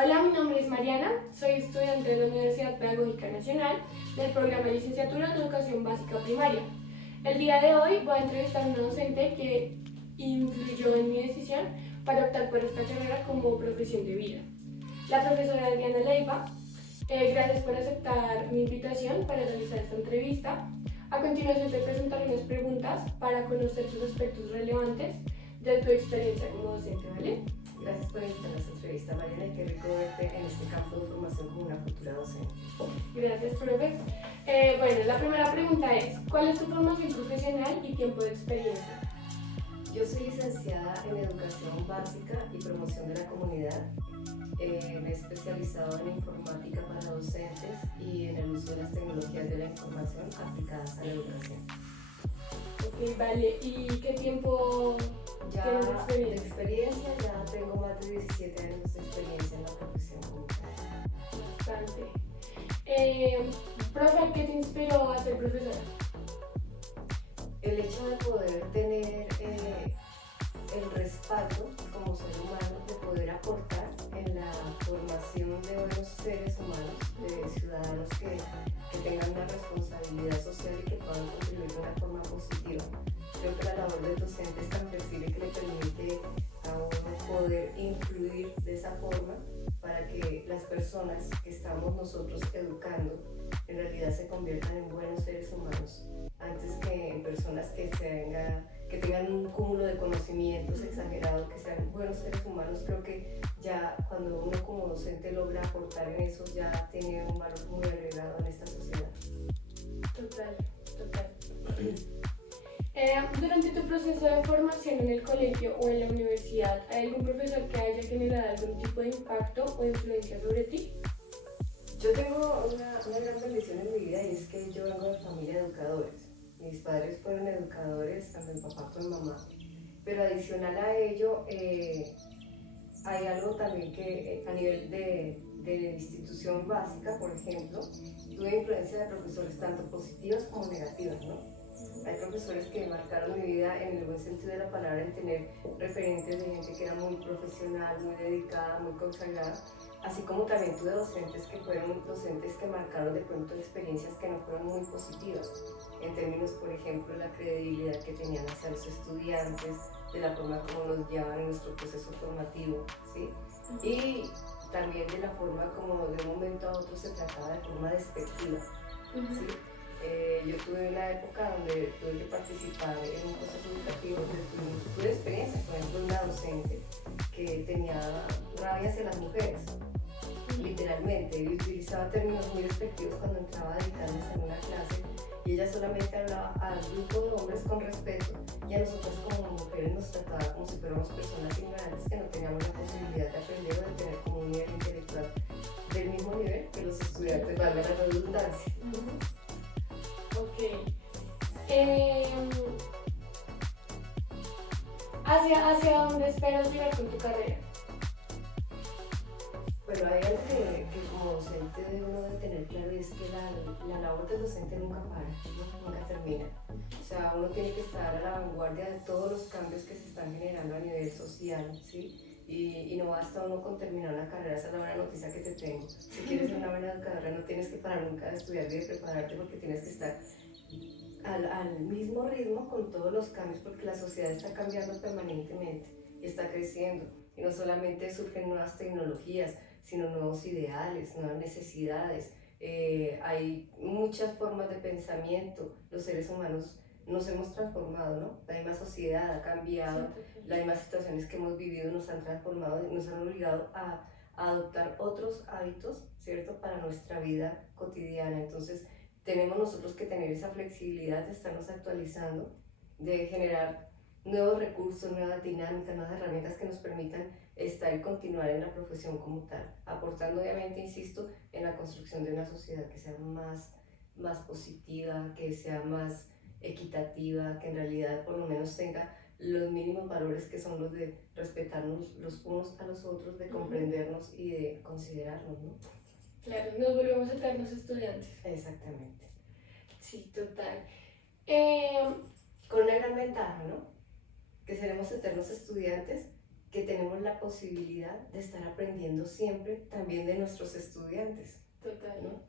Hola, mi nombre es Mariana, soy estudiante de la Universidad Pedagógica Nacional del programa de Licenciatura en Educación Básica Primaria. El día de hoy voy a entrevistar a una docente que influyó en mi decisión para optar por esta carrera como profesión de vida. La profesora Adriana Leiva, gracias por aceptar mi invitación para realizar esta entrevista. A continuación te presentaré unas preguntas para conocer tus aspectos relevantes de tu experiencia como docente, ¿vale? Gracias por invitarme a esta entrevista, Mariana, y qué rico verte en este campo de formación como una futura docente. Gracias, profe. Bueno, la primera pregunta es, ¿cuál es tu formación profesional y tiempo de experiencia? Yo soy licenciada en Educación Básica y Promoción de la Comunidad. Me he especializado en informática para docentes y en el uso de las tecnologías de la información aplicadas a la educación. Ok, vale. ¿Y qué tiempo tienes de De experiencia? experiencia ya tengo más de 17 años de experiencia en la profesión como tal. Bastante. Profe, ¿qué te inspiró a ser profesora? El hecho de poder tener el respaldo como ser humano, de poder aportar en la formación de buenos seres humanos, de ciudadanos que tengan una responsabilidad social y que puedan contribuir de una forma positiva. Creo que la labor del docente es tan flexible que le permite a uno poder influir de esa forma para que las personas que estamos nosotros educando en realidad se conviertan en buenos seres humanos antes que en personas que tengan un cúmulo de conocimientos exagerados, que sean buenos seres humanos. Creo que ya cuando uno como docente logra aportar en eso, ya tiene un valor muy agregado en esta sociedad. Total. Durante tu proceso de formación en el colegio o en la universidad, ¿hay algún profesor que haya generado algún tipo de impacto o influencia sobre ti? Yo tengo una gran bendición en mi vida, y es que yo vengo de familia de educadores. Mis padres fueron educadores, tanto mi papá como mi mamá. Pero adicional a ello, hay algo también que a nivel de institución básica, por ejemplo, tuve influencia de profesores tanto positivas como negativas, ¿no? Hay profesores que marcaron mi vida en el buen sentido de la palabra, en tener referentes de gente que era muy profesional, muy dedicada, muy consagrada, así como también tuve docentes que fueron docentes que marcaron de pronto experiencias que no fueron muy positivas, en términos, por ejemplo, de la credibilidad que tenían hacia los estudiantes, de la forma como nos guiaban en nuestro proceso formativo, ¿sí? Y también de la forma como de un momento a otro se trataba de forma despectiva, ¿sí? Yo tuve una época donde tuve que participar en un proceso educativo donde tuve experiencia, por ejemplo, una docente que tenía rabia hacia las mujeres, literalmente, y utilizaba términos muy despectivos cuando entraba a dictarles en una clase, y ella solamente hablaba al grupo de hombres con respeto, y a nosotras como mujeres nos trataba como si fuéramos personas ignorantes que no teníamos la posibilidad de aprender o de tener como un nivel intelectual del mismo nivel que los estudiantes, valga la redundancia. Ok. ¿Hacia dónde esperas llegar con tu carrera? Bueno, hay algo que como docente uno debe tener claro, y es que la labor del docente nunca para, ¿no? Nunca termina. O sea, uno tiene que estar a la vanguardia de todos los cambios que se están generando a nivel social, ¿sí? Y no basta uno con terminar una carrera, esa es la buena noticia que te tengo. Si quieres ser una buena educadora, no tienes que parar nunca de estudiar y de prepararte, porque tienes que estar al mismo ritmo con todos los cambios, porque la sociedad está cambiando permanentemente y está creciendo. Y no solamente surgen nuevas tecnologías, sino nuevos ideales, nuevas necesidades. Hay muchas formas de pensamiento. Los seres humanos nos hemos transformado, ¿no? La misma sociedad ha cambiado, Sí, las mismas situaciones que hemos vivido nos han transformado, nos han obligado a adoptar otros hábitos, ¿cierto? Para nuestra vida cotidiana. Entonces, tenemos nosotros que tener esa flexibilidad de estarnos actualizando, de generar nuevos recursos, nuevas dinámicas, nuevas herramientas que nos permitan estar y continuar en la profesión como tal, aportando obviamente, insisto, en la construcción de una sociedad que sea más positiva, que sea más equitativa, que en realidad por lo menos tenga los mínimos valores que son los de respetarnos los unos a los otros, de comprendernos y de considerarnos, ¿no? claro, nos volvemos eternos estudiantes. Exactamente. Sí, total. Con una gran ventaja, ¿no? Que seremos eternos estudiantes, que tenemos la posibilidad de estar aprendiendo siempre también de nuestros estudiantes. Total, ¿no?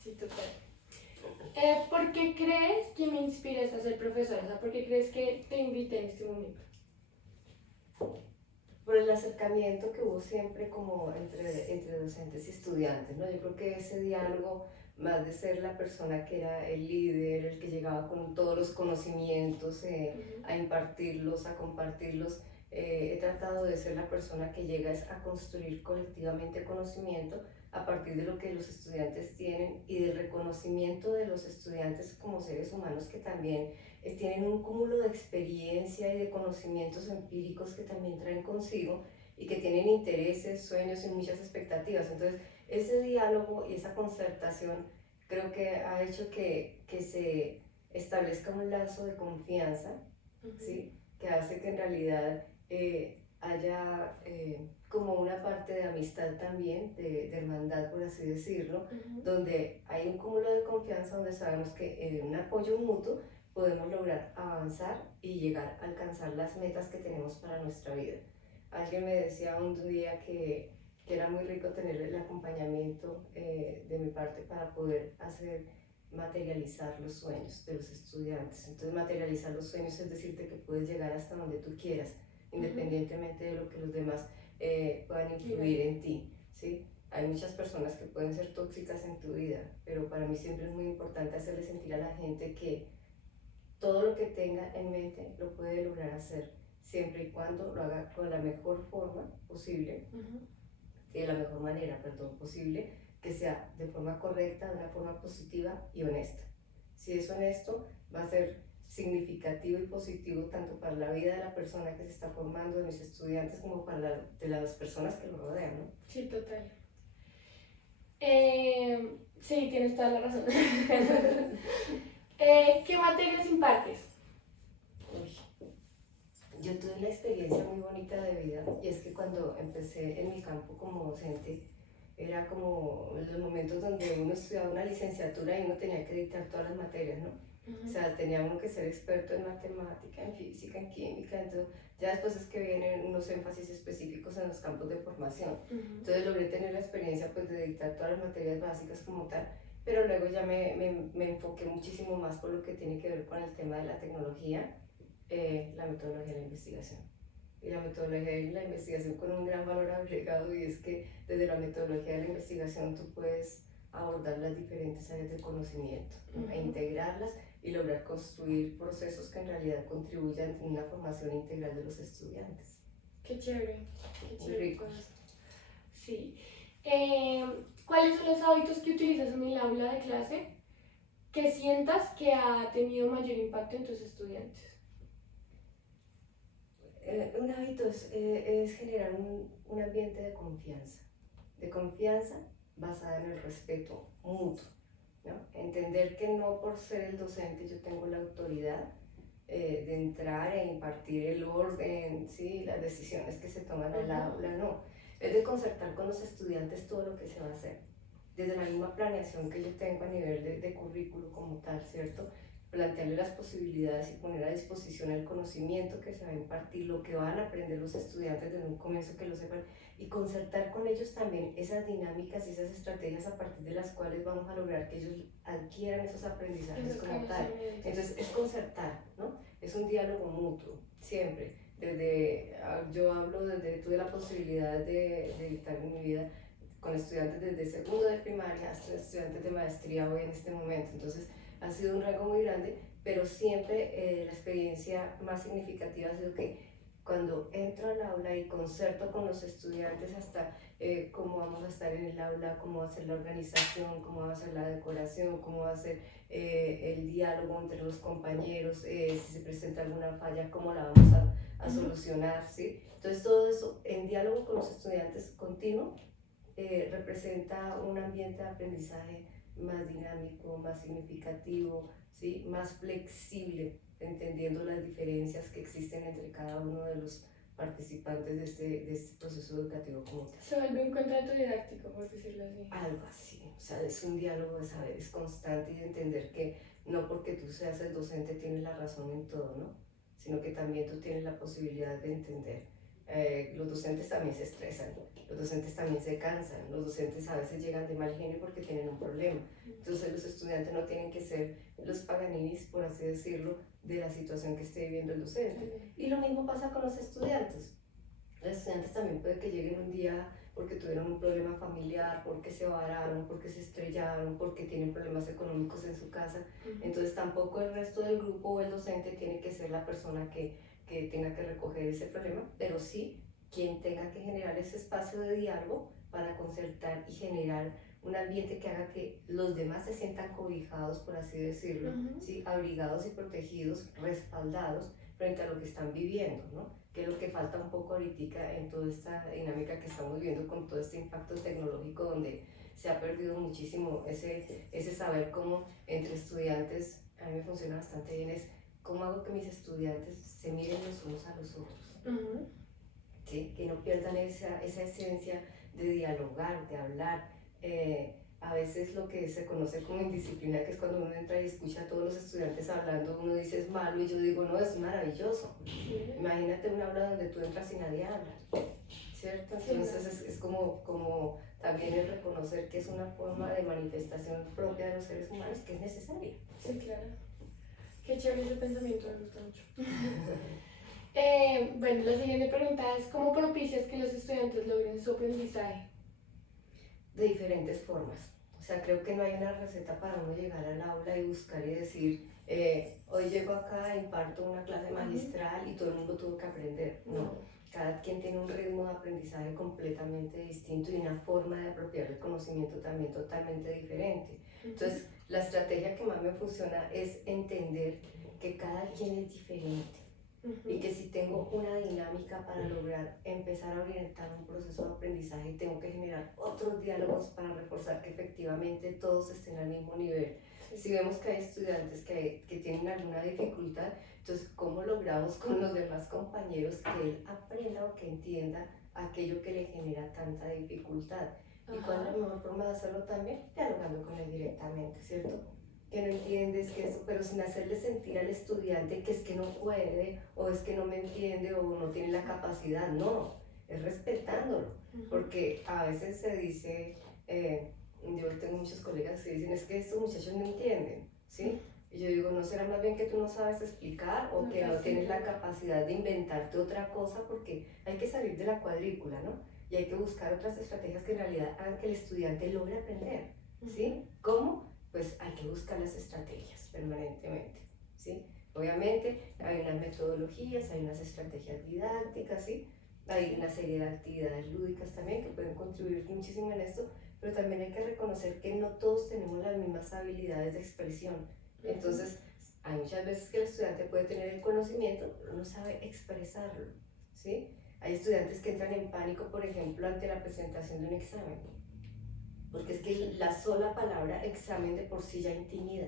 Sí, total. ¿Por qué crees que me inspiras a ser profesora? O sea, ¿por qué crees que te invité en este momento? Por el acercamiento que hubo siempre como entre docentes y estudiantes, ¿no? Yo creo que ese diálogo, más de ser la persona que era el líder, el que llegaba con todos los conocimientos a impartirlos, a compartirlos, he tratado de ser la persona que llega a construir colectivamente conocimiento a partir de lo que los estudiantes tienen y del reconocimiento de los estudiantes como seres humanos que también tienen un cúmulo de experiencia y de conocimientos empíricos que también traen consigo y que tienen intereses, sueños y muchas expectativas. Entonces, ese diálogo y esa concertación creo que ha hecho que se establezca un lazo de confianza, ¿sí? Que hace que en realidad haya como una parte de amistad también, de hermandad por así decirlo, donde hay un cúmulo de confianza, donde sabemos que en un apoyo mutuo podemos lograr avanzar y llegar a alcanzar las metas que tenemos para nuestra vida. Alguien me decía un día que era muy rico tener el acompañamiento de mi parte para poder materializar los sueños de los estudiantes. Entonces, materializar los sueños es decirte que puedes llegar hasta donde tú quieras, independientemente de lo que los demás puedan influir en ti, ¿sí? Hay muchas personas que pueden ser tóxicas en tu vida, pero para mí siempre es muy importante hacerle sentir a la gente que todo lo que tenga en mente lo puede lograr hacer, siempre y cuando lo haga con la mejor forma posible, de la mejor manera, perdón, posible, que sea de forma correcta, de una forma positiva y honesta. Si es honesto, va a ser significativo y positivo tanto para la vida de la persona que se está formando, de mis estudiantes, como para de las personas que lo rodean, ¿no? Sí, total. Sí, tienes toda la razón. ¿Qué materias impartes? Yo tuve una experiencia muy bonita de vida, y es que cuando empecé en mi campo como docente, era como los momentos donde uno estudiaba una licenciatura y uno tenía que dictar todas las materias, ¿no? O sea, tenía uno que ser experto en matemática, en física, en química, entonces ya después es que vienen unos énfasis específicos en los campos de formación. Entonces logré tener la experiencia pues de dictar todas las materias básicas como tal, pero luego ya me enfoqué muchísimo más por lo que tiene que ver con el tema de la tecnología, la metodología de la investigación. Y la metodología de la investigación con un gran valor agregado, y es que desde la metodología de la investigación tú puedes abordar las diferentes áreas de conocimiento, e integrarlas y lograr construir procesos que en realidad contribuyan en una formación integral de los estudiantes. Qué chévere, qué chévere. Muy rico. Sí. ¿Cuáles son los hábitos que utilizas en el aula de clase que sientas que ha tenido mayor impacto en tus estudiantes? Un hábito es generar un ambiente de confianza basada en el respeto mutuo, ¿no? Entender que no por ser el docente yo tengo la autoridad de entrar e impartir el orden, ¿sí? Las decisiones que se toman al aula, no. Es de concertar con los estudiantes todo lo que se va a hacer, desde la misma planeación que yo tengo a nivel de currículo como tal, ¿cierto? Plantearle las posibilidades y poner a disposición el conocimiento que se va a impartir, lo que van a aprender los estudiantes desde un comienzo, que lo sepan, y concertar con ellos también esas dinámicas y esas estrategias a partir de las cuales vamos a lograr que ellos adquieran esos aprendizajes como tal. Entonces es concertar, ¿no? Es un diálogo mutuo, siempre. Yo hablo tuve la posibilidad de dictar en mi vida con estudiantes desde segundo de primaria hasta estudiantes de maestría hoy en este momento. Entonces ha sido un rango muy grande, pero siempre la experiencia más significativa ha sido que cuando entro al aula y concerto con los estudiantes hasta cómo vamos a estar en el aula, cómo va a ser la organización, cómo va a ser la decoración, cómo va a ser el diálogo entre los compañeros, si se presenta alguna falla, cómo la vamos a solucionar, ¿sí? Entonces todo eso en diálogo con los estudiantes continuo representa un ambiente de aprendizaje más dinámico, más significativo, ¿sí? Más flexible, entendiendo las diferencias que existen entre cada uno de los participantes de este proceso educativo como tal. Se vuelve un contrato didáctico, por decirlo así. Algo así, o sea, es un diálogo de saberes constante y de entender que no porque tú seas el docente tienes la razón en todo, ¿no? Sino que también tú tienes la posibilidad de entender Los docentes también se estresan, los docentes también se cansan, los docentes a veces llegan de mal genio porque tienen un problema. Entonces los estudiantes no tienen que ser los paganinis, por así decirlo, de la situación que esté viviendo el docente. Y lo mismo pasa con los estudiantes. Los estudiantes también puede que lleguen un día porque tuvieron un problema familiar, porque se vararon, porque se estrellaron, porque tienen problemas económicos en su casa. Entonces tampoco el resto del grupo o el docente tiene que ser la persona que tenga que recoger ese problema, pero sí quien tenga que generar ese espacio de diálogo para concertar y generar un ambiente que haga que los demás se sientan cobijados, por así decirlo, ¿sí? Abrigados y protegidos, respaldados frente a lo que están viviendo, ¿no? Que es lo que falta un poco ahorita en toda esta dinámica que estamos viviendo con todo este impacto tecnológico donde se ha perdido muchísimo ese saber cómo entre estudiantes, a mí me funciona bastante bien, es cómo hago que mis estudiantes se miren los unos a los otros, ¿sí? Que no pierdan esa esencia de dialogar, de hablar. A veces lo que se conoce como indisciplina, que es cuando uno entra y escucha a todos los estudiantes hablando, uno dice es malo y yo digo no, es maravilloso. Imagínate un aula donde tú entras y nadie habla, ¿cierto? Entonces es como también el reconocer que es una forma de manifestación propia de los seres humanos que es necesaria. Sí, claro. Qué chévere ese pensamiento, me gusta mucho. Bueno, la siguiente pregunta es, ¿cómo propicias que los estudiantes logren su aprendizaje? De diferentes formas. O sea, creo que no hay una receta para uno llegar al aula y buscar y decir, hoy llego acá, imparto una clase magistral y todo el mundo tuvo que aprender. No, cada quien tiene un ritmo de aprendizaje completamente distinto y una forma de apropiar el conocimiento también totalmente diferente. Entonces, la estrategia que más me funciona es entender que cada quien es diferente. Y que si tengo una dinámica para lograr empezar a orientar un proceso de aprendizaje, tengo que generar otros diálogos para reforzar que efectivamente todos estén al mismo nivel. Si vemos que hay estudiantes que tienen alguna dificultad, entonces ¿cómo logramos con los demás compañeros que él aprenda o que entienda aquello que le genera tanta dificultad? ¿Y cuál es la mejor forma de hacerlo también? Dialogando con él directamente, ¿cierto? Que no entiendes que eso, pero sin hacerle sentir al estudiante que es que no puede, o es que no me entiende, o no tiene la capacidad. No, es respetándolo, porque a veces se dice, yo tengo muchos colegas que dicen, es que estos muchachos no entienden, ¿sí? Y yo digo, ¿no será más bien que tú no sabes explicar o que no tienes la capacidad de inventarte otra cosa? Porque hay que salir de la cuadrícula, ¿no? Y hay que buscar otras estrategias que en realidad hagan que el estudiante logre aprender, ¿sí? ¿Cómo? Pues hay que buscar las estrategias permanentemente, ¿sí? Obviamente hay unas metodologías, hay unas estrategias didácticas, ¿sí? Hay una serie de actividades lúdicas también que pueden contribuir muchísimo en esto, pero también hay que reconocer que no todos tenemos las mismas habilidades de expresión. Entonces, hay muchas veces que el estudiante puede tener el conocimiento, pero no sabe expresarlo, ¿sí? Hay estudiantes que entran en pánico, por ejemplo, ante la presentación de un examen, porque es que la sola palabra examen de por sí ya intimida,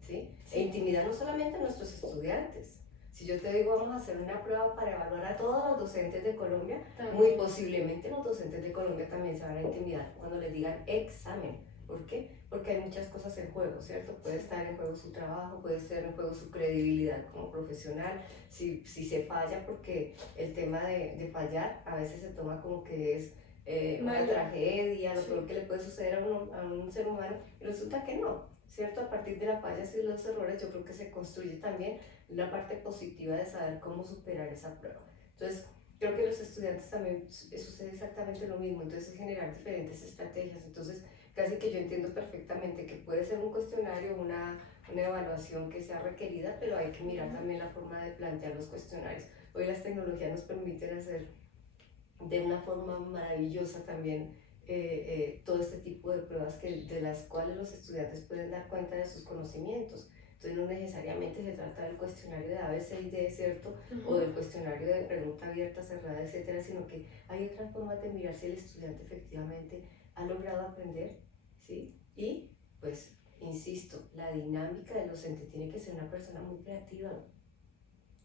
¿sí? E intimida no solamente a nuestros estudiantes. Si yo te digo vamos a hacer una prueba para evaluar a todos los docentes de Colombia, muy posiblemente los docentes de Colombia también se van a intimidar cuando les digan examen. ¿Por qué? Porque hay muchas cosas en juego, ¿cierto? Puede estar en juego su trabajo, puede estar en juego su credibilidad como profesional, si se falla, porque el tema de fallar a veces se toma como que es una tragedia, lo peor que le puede suceder a un ser humano, y resulta que no, ¿cierto? A partir de las fallas y los errores yo creo que se construye también la parte positiva de saber cómo superar esa prueba. Entonces, creo que los estudiantes también sucede exactamente lo mismo, entonces generar diferentes estrategias. Entonces, casi que yo entiendo perfectamente que puede ser un cuestionario, una evaluación que sea requerida, pero hay que mirar también la forma de plantear los cuestionarios. Hoy las tecnologías nos permiten hacer de una forma maravillosa también todo este tipo de pruebas de las cuales los estudiantes pueden dar cuenta de sus conocimientos. Entonces no necesariamente se trata del cuestionario de A, B, C y D, ¿cierto? O del cuestionario de pregunta abierta, cerrada, etcétera, sino que hay otras formas de mirar si el estudiante efectivamente ha logrado aprender, ¿sí? Y pues, insisto, la dinámica del docente tiene que ser una persona muy creativa,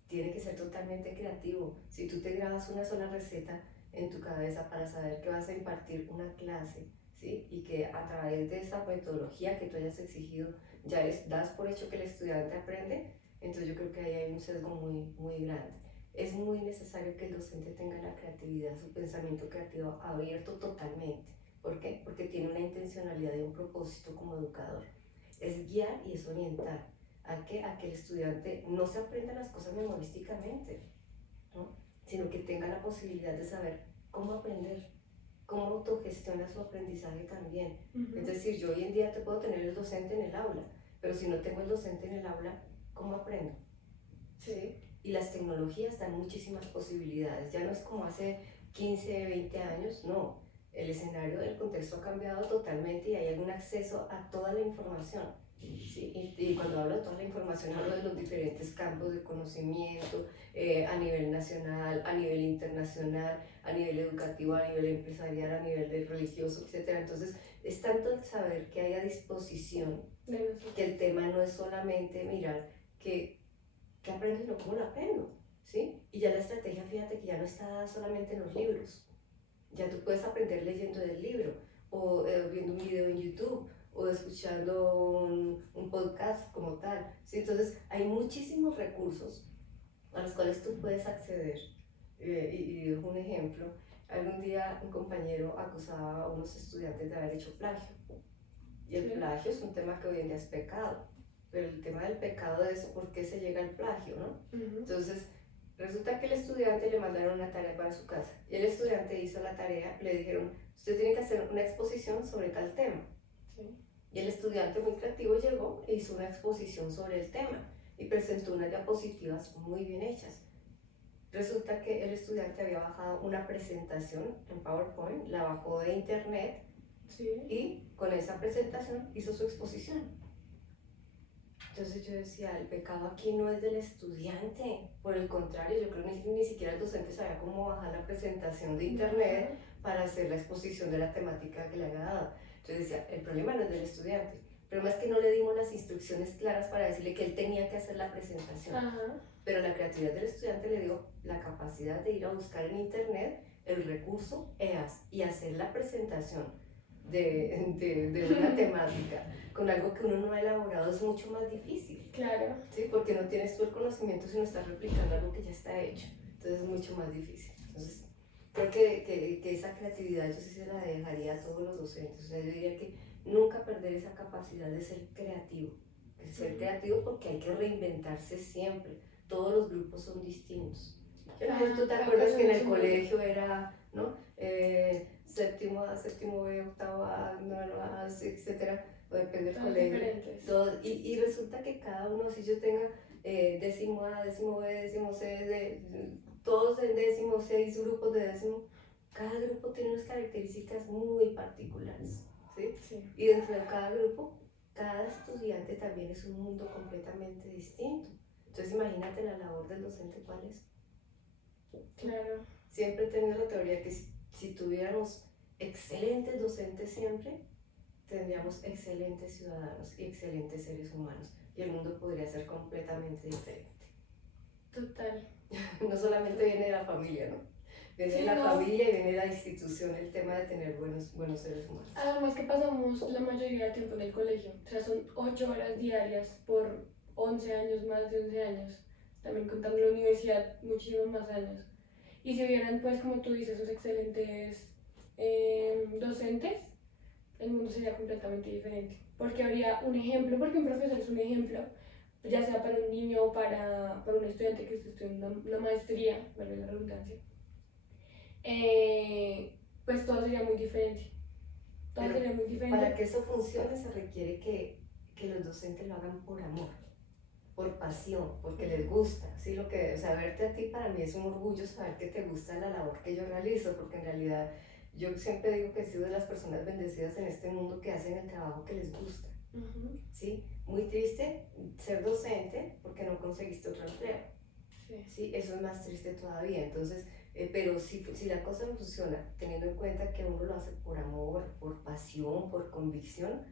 tiene que ser totalmente creativo. Si tú te grabas una sola receta en tu cabeza para saber que vas a impartir una clase, ¿sí? Y que a través de esa metodología que tú hayas exigido ya das por hecho que el estudiante aprende, entonces yo creo que ahí hay un sesgo muy, muy grande. es muy necesario que el docente tenga la creatividad, su pensamiento creativo abierto totalmente. ¿Por qué? Porque tiene una intencionalidad y un propósito como educador. Es guiar y es orientar. ¿A qué? A que el estudiante no se aprenda las cosas memorísticamente, ¿no? Sino que tenga la posibilidad de saber cómo aprender, cómo autogestiona su aprendizaje también. Es decir, yo hoy en día te puedo tener el docente en el aula, pero si no tengo el docente en el aula, ¿cómo aprendo? ¿Sí? Y las tecnologías dan muchísimas posibilidades. Ya no es como hace 15, 20 años, no. El escenario, el contexto ha cambiado totalmente y hay un acceso a toda la información. ¿Sí? Y cuando hablo de toda la información, hablo de los diferentes campos de conocimiento a nivel nacional, a nivel internacional, a nivel educativo, a nivel empresarial, a nivel de religioso, etc. Entonces, es tanto el saber que hay a disposición que el tema no es solamente mirar que aprendo y no cómo lo aprendo, ¿sí? Y ya la estrategia, fíjate que ya no está dada solamente en los libros. Ya tú puedes aprender leyendo del libro, o viendo un video en YouTube, o escuchando un podcast como tal, ¿sí? Entonces, hay muchísimos recursos a los cuales tú puedes acceder. Y dejo un ejemplo. Algún día un compañero acusaba a unos estudiantes de haber hecho plagio. Y el plagio es un tema que hoy en día es pecado. Pero el tema del pecado es por qué se llega al plagio, ¿no? Entonces, resulta que el estudiante le mandaron una tarea para su casa. Y el estudiante hizo la tarea, le dijeron, usted tiene que hacer una exposición sobre tal tema. Y el estudiante muy creativo llegó e hizo una exposición sobre el tema y presentó unas diapositivas muy bien hechas. Resulta que el estudiante había bajado una presentación en PowerPoint, la bajó de internet y con esa presentación hizo su exposición. Entonces yo decía, el pecado aquí no es del estudiante, por el contrario, yo creo que ni siquiera el docente sabía cómo bajar la presentación de internet para hacer la exposición de la temática que le había dado. Entonces decía, el problema no es del estudiante, el problema es que no le dimos las instrucciones claras para decirle que él tenía que hacer la presentación. Pero la creatividad del estudiante le dio la capacidad de ir a buscar en internet el recurso EAS y hacer la presentación de una temática con algo que uno no ha elaborado es mucho más difícil. Claro. ¿Sí? Porque no tienes tú el conocimiento sino estás replicando algo que ya está hecho. Entonces es mucho más difícil. Entonces creo que esa creatividad yo sí se la dejaría a todos los docentes. O sea, yo diría que nunca perder esa capacidad de ser creativo. Ser creativo porque hay que reinventarse siempre. Todos los grupos son distintos. Yo no sé si tú te acuerdas que en el colegio era, ¿no? Séptimo B, octavo A, noveno A, etcétera, o depende del colegio. Y resulta que cada uno, si yo tenga décimo A, décimo B, décimo C, todos en décimo, 6 grupos de décimo, cada grupo tiene unas características muy particulares, ¿sí? Y dentro de cada grupo, cada estudiante también es un mundo completamente distinto. Entonces imagínate la labor del docente, ¿cuál es? Claro. Siempre he tenido la teoría que si tuviéramos excelentes docentes siempre, tendríamos excelentes ciudadanos y excelentes seres humanos y el mundo podría ser completamente diferente. Total. No solamente viene de la familia, ¿no? Viene de la familia y viene de la institución el tema de tener buenos seres humanos. Además que pasamos la mayoría del tiempo en el colegio, o sea, son 8 horas diarias por 11 años, más de 11 años, también contando la universidad, muchísimos más años. Y si hubieran, pues, como tú dices, esos excelentes docentes, el mundo sería completamente diferente. Porque habría un ejemplo, porque un profesor es un ejemplo, ya sea para un niño o para un estudiante que esté estudiando una maestría, vale la redundancia, pues todo sería muy diferente. Todo sería muy diferente. Para que eso funcione se requiere que los docentes lo hagan por amor, por pasión, porque les gusta, ¿sí? O sea, verte a ti para mí es un orgullo saber que te gusta la labor que yo realizo, porque en realidad yo siempre digo que he sido de las personas bendecidas en este mundo que hacen el trabajo que les gusta, ¿sí? Muy triste ser docente porque no conseguiste otro empleo, ¿sí? Eso es más triste todavía, entonces, pero si la cosa no funciona, teniendo en cuenta que uno lo hace por amor, por pasión, por convicción,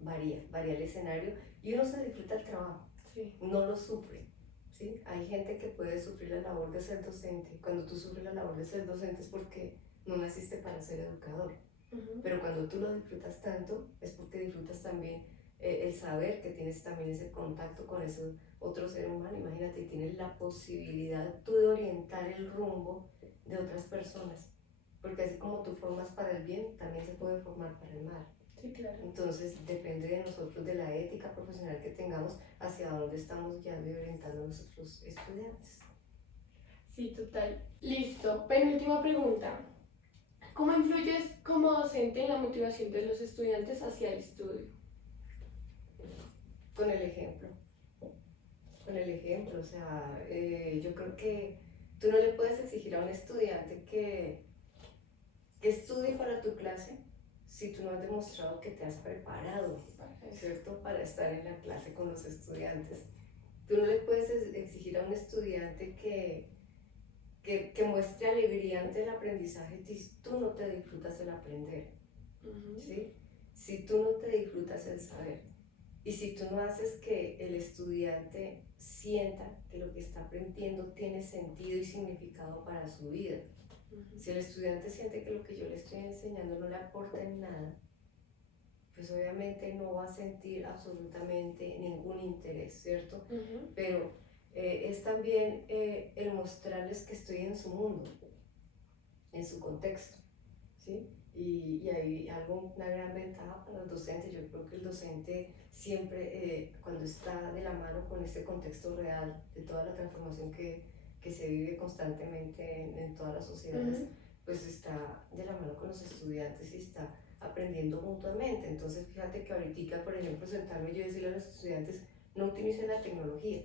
varía el escenario y uno se disfruta el trabajo, no lo sufre, ¿sí? Hay gente que puede sufrir la labor de ser docente. Cuando tú sufres la labor de ser docente es porque no naciste para ser educador, pero cuando tú lo disfrutas tanto es porque disfrutas también el saber que tienes también ese contacto con ese otro ser humano, imagínate, tienes la posibilidad tú de orientar el rumbo de otras personas, porque así como tú formas para el bien, también se puede formar para el mal. Sí, claro. Entonces depende de nosotros, de la ética profesional que tengamos, hacia dónde estamos guiando y orientando a nuestros estudiantes. Sí, total. Listo. Penúltima pregunta. ¿Cómo influyes como docente en la motivación de los estudiantes hacia el estudio? Con el ejemplo. Con el ejemplo, o sea, yo creo que tú no le puedes exigir a un estudiante que estudie para tu clase si tú no has demostrado que te has preparado, ¿cierto? Para estar en la clase con los estudiantes. Tú no le puedes exigir a un estudiante que muestre alegría ante el aprendizaje si tú no te disfrutas el aprender, ¿sí? Si tú no te disfrutas el saber y si tú no haces que el estudiante sienta que lo que está aprendiendo tiene sentido y significado para su vida. Si el estudiante siente que lo que yo le estoy enseñando no le aporta en nada, pues obviamente no va a sentir absolutamente ningún interés, ¿cierto? Pero es también el mostrarles que estoy en su mundo, en su contexto, ¿sí? Y hay una gran ventaja para los docentes. Yo creo que el docente siempre, cuando está de la mano con ese contexto real de toda la transformación que se vive constantemente en todas las sociedades, pues está de la mano con los estudiantes y está aprendiendo mutuamente. Entonces fíjate que ahorita, por ejemplo, sentarme y yo decirle a los estudiantes, no utilicen la tecnología.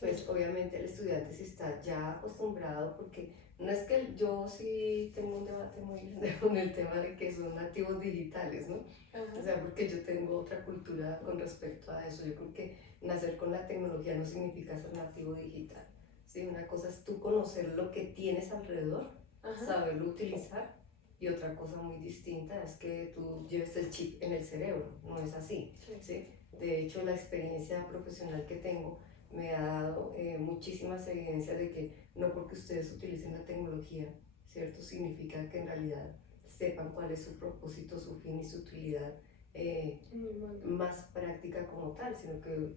Pues obviamente el estudiante sí está ya acostumbrado, porque no es que yo sí tengo un debate muy grande con el tema de que son nativos digitales, ¿no? O sea, porque yo tengo otra cultura con respecto a eso. Yo creo que nacer con la tecnología no significa ser nativo digital, ¿sí? Una cosa es tú conocer lo que tienes alrededor, saberlo utilizar, y otra cosa muy distinta es que tú lleves el chip en el cerebro. No es así, ¿sí? De hecho, la experiencia profesional que tengo me ha dado muchísimas evidencias de que no porque ustedes utilicen la tecnología, ¿cierto? Significa que en realidad sepan cuál es su propósito, su fin y su utilidad más práctica como tal, sino que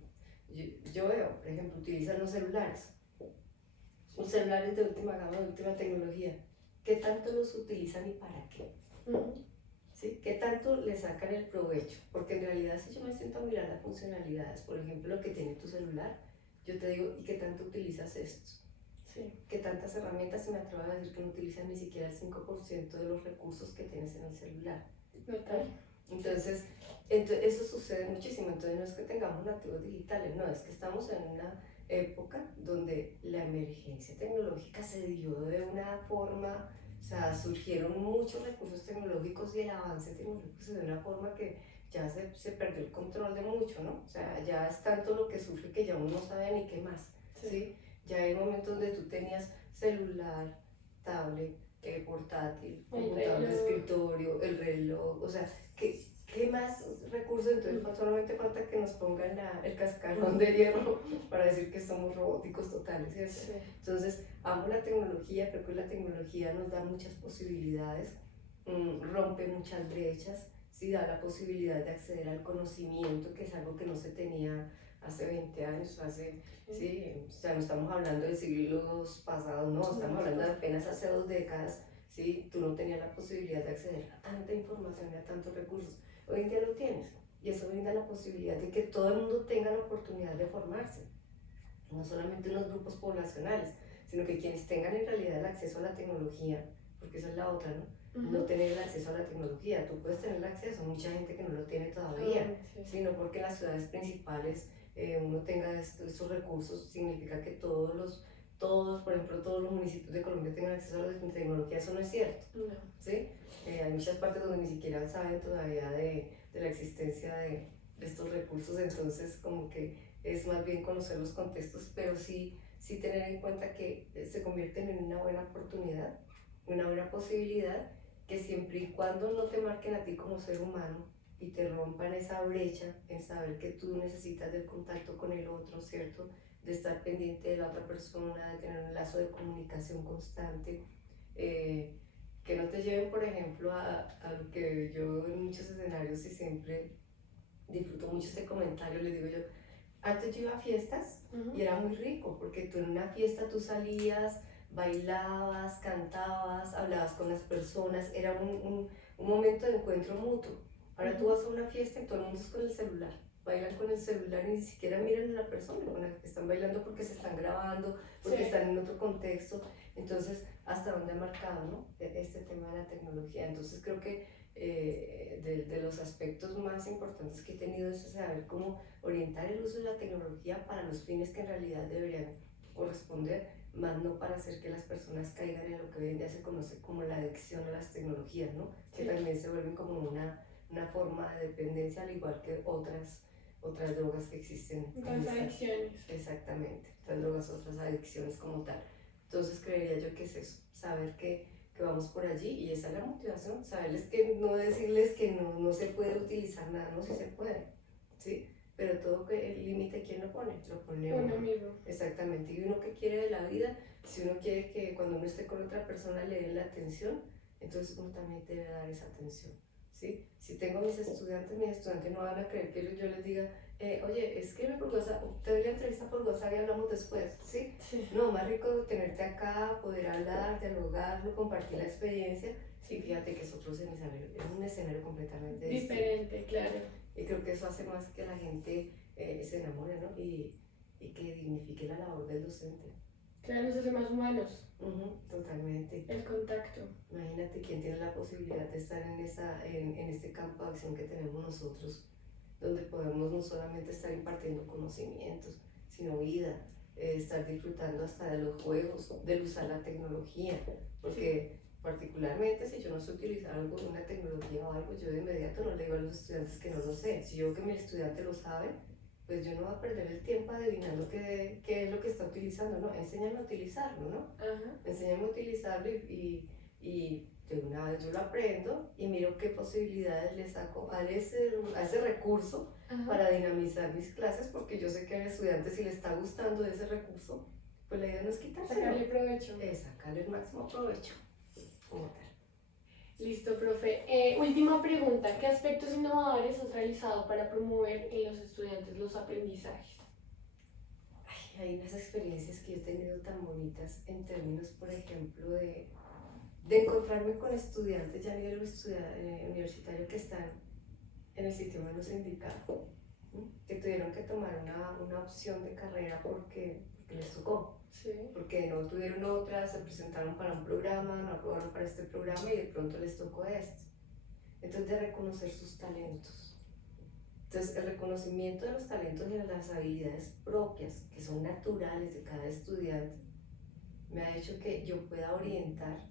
yo veo, por ejemplo, utilizan los celulares, celulares de última gama, de última tecnología. ¿Qué tanto los utilizan y para qué? ¿Sí? ¿Qué tanto le sacan el provecho? Porque en realidad, si yo me siento a mirar las funcionalidades, por ejemplo, lo que tiene tu celular, yo te digo, ¿y qué tanto utilizas esto? Sí. ¿Qué tantas herramientas? Se me atrevo a decir que no utilizan ni siquiera el 5% de los recursos que tienes en el celular. Total. Entonces, eso sucede muchísimo. Entonces, no es que tengamos nativos digitales, no, es que estamos en una época donde la emergencia tecnológica se dio de una forma, o sea, surgieron muchos recursos tecnológicos y el avance tecnológico se dio de una forma que ya se perdió el control de mucho, ¿no? O sea, ya es tanto lo que surge que ya uno no sabe ni qué más, ¿sí? Ya hay momentos donde tú tenías celular, tablet, portátil, computador de escritorio, el reloj, o sea, ¿qué más recursos? Entonces solamente falta que nos pongan el cascarón de hierro para decir que somos robóticos totales, ¿cierto? Sí. Entonces, amo la tecnología, creo que la tecnología nos da muchas posibilidades, rompe muchas brechas, sí, da la posibilidad de acceder al conocimiento, que es algo que no se tenía hace 20 años, sí, o sea, no estamos hablando de siglos pasados, no, estamos hablando de apenas hace 2 décadas, sí, tú no tenías la posibilidad de acceder a tanta información y a tantos recursos. Hoy en día lo tienes, y eso brinda la posibilidad de que todo el mundo tenga la oportunidad de formarse, no solamente unos grupos poblacionales, sino que quienes tengan en realidad el acceso a la tecnología, porque esa es la otra, ¿no? No tener el acceso a la tecnología, tú puedes tener el acceso, mucha gente que no lo tiene todavía, sino porque en las ciudades principales uno tenga estos recursos, significa que todos, por ejemplo, todos los municipios de Colombia tengan acceso a la tecnología. Eso no es cierto, ¿sí? Hay muchas partes donde ni siquiera saben todavía de la existencia de estos recursos, entonces como que es más bien conocer los contextos, pero sí tener en cuenta que se convierten en una buena oportunidad, una buena posibilidad, que siempre y cuando no te marquen a ti como ser humano y te rompan esa brecha en saber que tú necesitas del contacto con el otro, ¿cierto? De estar pendiente de la otra persona, de tener un lazo de comunicación constante, que no te lleven, por ejemplo, a lo que yo en muchos escenarios y siempre disfruto mucho este comentario, les digo yo, antes yo iba a fiestas y era muy rico, porque tú en una fiesta tú salías, bailabas, cantabas, hablabas con las personas, era un momento de encuentro mutuo. Ahora tú vas a una fiesta y todo el mundo es con el celular, bailan con el celular y ni siquiera miran a la persona con la que están bailando porque se están grabando, porque están en otro contexto. Entonces, ¿hasta dónde ha marcado, no? Este tema de la tecnología? Entonces creo que de los aspectos más importantes que he tenido es saber cómo orientar el uso de la tecnología para los fines que en realidad deberían corresponder, más no para hacer que las personas caigan en lo que hoy en día se conoce como la adicción a las tecnologías, ¿no? Que también se vuelven como una forma de dependencia, al igual que otras drogas que existen. Otras adicciones. Exactamente, otras drogas, otras adicciones como tal. Entonces creería yo que es eso, saber que vamos por allí, y esa es la motivación, saberles que no decirles que no se puede utilizar nada, no, sí se puede, ¿sí? Pero todo que el límite, ¿quién lo pone? Lo pone uno mismo. Exactamente, y uno que quiere de la vida, si uno quiere que cuando uno esté con otra persona le den la atención, entonces uno también debe dar esa atención, ¿sí? Si tengo mis estudiantes no van a creer que yo les diga, oye, escríbeme por WhatsApp, te doy la entrevista por WhatsApp y hablamos después, ¿sí? No, más rico tenerte acá, poder hablar, dialogarlo, compartir la experiencia. Sí, fíjate que es otro escenario, es un escenario completamente diferente, claro. Y creo que eso hace más que la gente se enamore, ¿no? Y que dignifique la labor del docente. Claro, nos hace más humanos. Totalmente. El contacto. Imagínate quién tiene la posibilidad de estar en este campo de acción que tenemos nosotros, donde podemos no solamente estar impartiendo conocimientos, sino vida, estar disfrutando hasta de los juegos, del usar la tecnología, porque particularmente si yo no sé utilizar algo, una tecnología o algo, yo de inmediato no le digo a los estudiantes que no lo sé. Si yo veo que mi estudiante lo sabe, pues yo no voy a perder el tiempo adivinando qué es lo que está utilizando, ¿no? Enséñame a utilizarlo, ¿no? Enséñame a utilizarlo y de una vez yo lo aprendo y miro qué posibilidades le saco a ese recurso para dinamizar mis clases, porque yo sé que al estudiante, si le está gustando ese recurso, pues la idea no es quitárselo. Sacarle provecho. Sacarle el máximo provecho. Como tal. Listo, profe. Última pregunta. ¿Qué aspectos innovadores has realizado para promover en los estudiantes los aprendizajes? Hay unas experiencias que he tenido tan bonitas en términos, por ejemplo, de encontrarme con estudiantes ya a nivel universitario que están en el sitio menos indicado, que tuvieron que tomar una opción de carrera porque les tocó. Sí. Porque no tuvieron otra, se presentaron para un programa, no aprobaron para este programa y de pronto les tocó este. Entonces, de reconocer sus talentos. Entonces, el reconocimiento de los talentos y de las habilidades propias, que son naturales de cada estudiante, me ha hecho que yo pueda orientar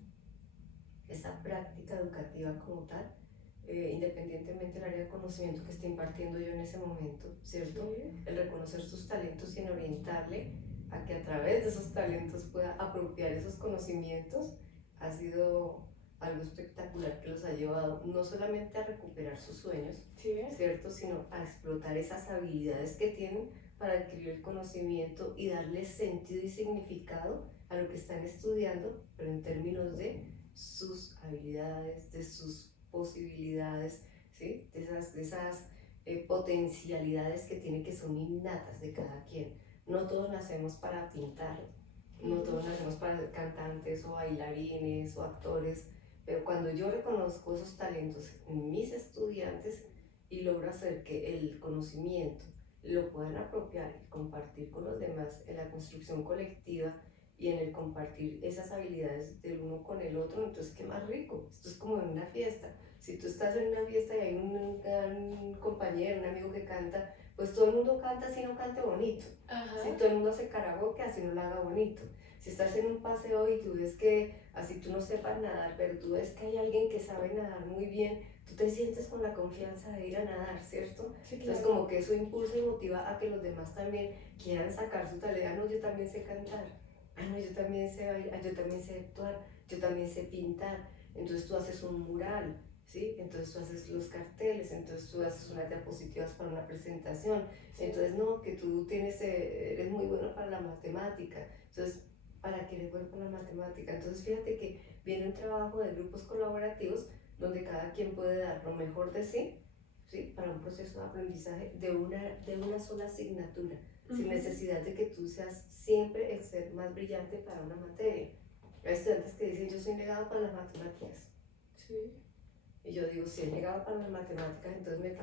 esa práctica educativa como tal, independientemente del área de conocimiento que esté impartiendo yo en ese momento, ¿cierto? Sí. El reconocer sus talentos y en orientarle a que a través de esos talentos pueda apropiar esos conocimientos, ha sido algo espectacular que los ha llevado no solamente a recuperar sus sueños, sí, ¿cierto? Sino a explotar esas habilidades que tienen para adquirir el conocimiento y darle sentido y significado a lo que están estudiando, pero en términos de sus habilidades, de sus posibilidades, ¿sí? de esas potencialidades que tiene, que son innatas de cada quien. No todos nacemos para pintar, no todos nacemos para ser cantantes o bailarines o actores, pero cuando yo reconozco esos talentos en mis estudiantes y logro hacer que el conocimiento lo puedan apropiar y compartir con los demás en la construcción colectiva y en el compartir esas habilidades del uno con el otro, entonces qué más rico. Esto es como en una fiesta. Si tú estás en una fiesta y hay un compañero, un amigo que canta, pues todo el mundo canta así no cante bonito. Si todo el mundo hace karaoke, así no lo haga bonito. Si estás en un paseo y tú ves que, así tú no sepas nadar, pero tú ves que hay alguien que sabe nadar muy bien, tú te sientes con la confianza de ir a nadar, ¿cierto? Sí, claro. Entonces como que eso impulsa y motiva a que los demás también quieran sacar su talento. No, yo también sé cantar. No, yo también sé bailar, yo también sé actuar, yo también sé pintar. Entonces tú haces un mural, ¿sí? Entonces tú haces los carteles, entonces tú haces unas diapositivas para una presentación. Sí. Entonces, no, que tú eres muy bueno para la matemática. Entonces, ¿para qué eres bueno para la matemática? Entonces, fíjate que viene un trabajo de grupos colaborativos donde cada quien puede dar lo mejor de sí, ¿sí? Para un proceso de aprendizaje de una sola asignatura, sin necesidad de que tú seas siempre el ser más brillante para una materia. Hay estudiantes que dicen, yo soy negado para las matemáticas. Sí. Y yo digo, si es negado para las matemáticas, entonces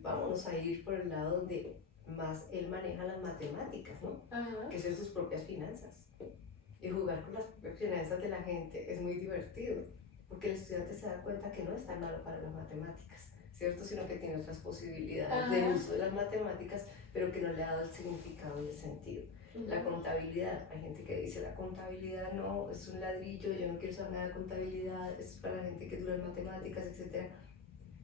vámonos a ir por el lado donde más él maneja las matemáticas, ¿no? Ajá. Que son sus propias finanzas. Y jugar con las propias finanzas de la gente es muy divertido, porque el estudiante se da cuenta que no es tan malo para las matemáticas, ¿cierto? Sino que tiene otras posibilidades de uso de las matemáticas, pero que no le ha dado el significado y el sentido. La contabilidad, hay gente que dice la contabilidad no, es un ladrillo, yo no quiero saber nada de contabilidad, es para la gente que dura en matemáticas, etc.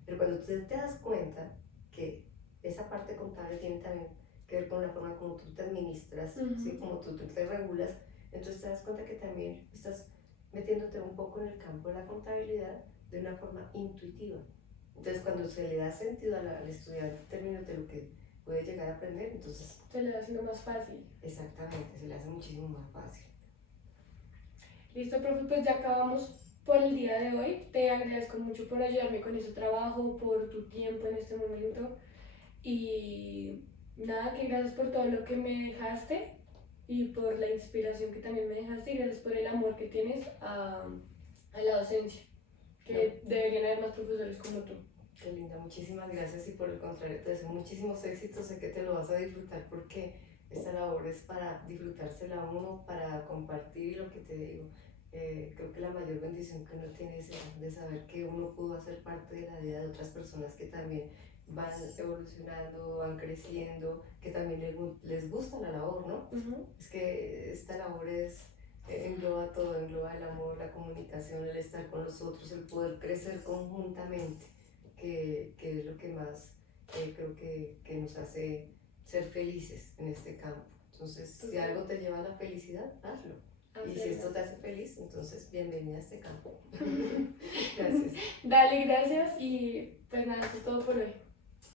Pero cuando tú te das cuenta que esa parte contable tiene también que ver con la forma como tú te administras, ¿sí? Como tú te regulas, entonces te das cuenta que también estás metiéndote un poco en el campo de la contabilidad de una forma intuitiva. Entonces cuando se le da sentido al estudiante en términos de lo que puede llegar a aprender, entonces se le va haciendo más fácil. Exactamente, se le hace muchísimo más fácil. Listo, profe, pues ya acabamos por el día de hoy. Te agradezco mucho por ayudarme con ese trabajo, por tu tiempo en este momento. Y nada, que gracias por todo lo que me dejaste y por la inspiración que también me dejaste y gracias por el amor que tienes a la docencia, que deberían haber más profesores como tú. Qué linda, muchísimas gracias y por el contrario te deseo muchísimos éxitos, sé que te lo vas a disfrutar porque esta labor es para disfrutársela a uno, para compartir lo que te digo. Creo que la mayor bendición que uno tiene es de saber que uno pudo hacer parte de la vida de otras personas que también van evolucionando, van creciendo, que también les gusta la labor, ¿no? Es que esta labor engloba todo, engloba el amor, la comunicación, el estar con los otros, el poder crecer conjuntamente, que es lo que más creo que nos hace ser felices en este campo. Entonces, si algo te lleva a la felicidad, hazlo. Y si esto te hace feliz, entonces bienvenida a este campo. Gracias. Dale, gracias y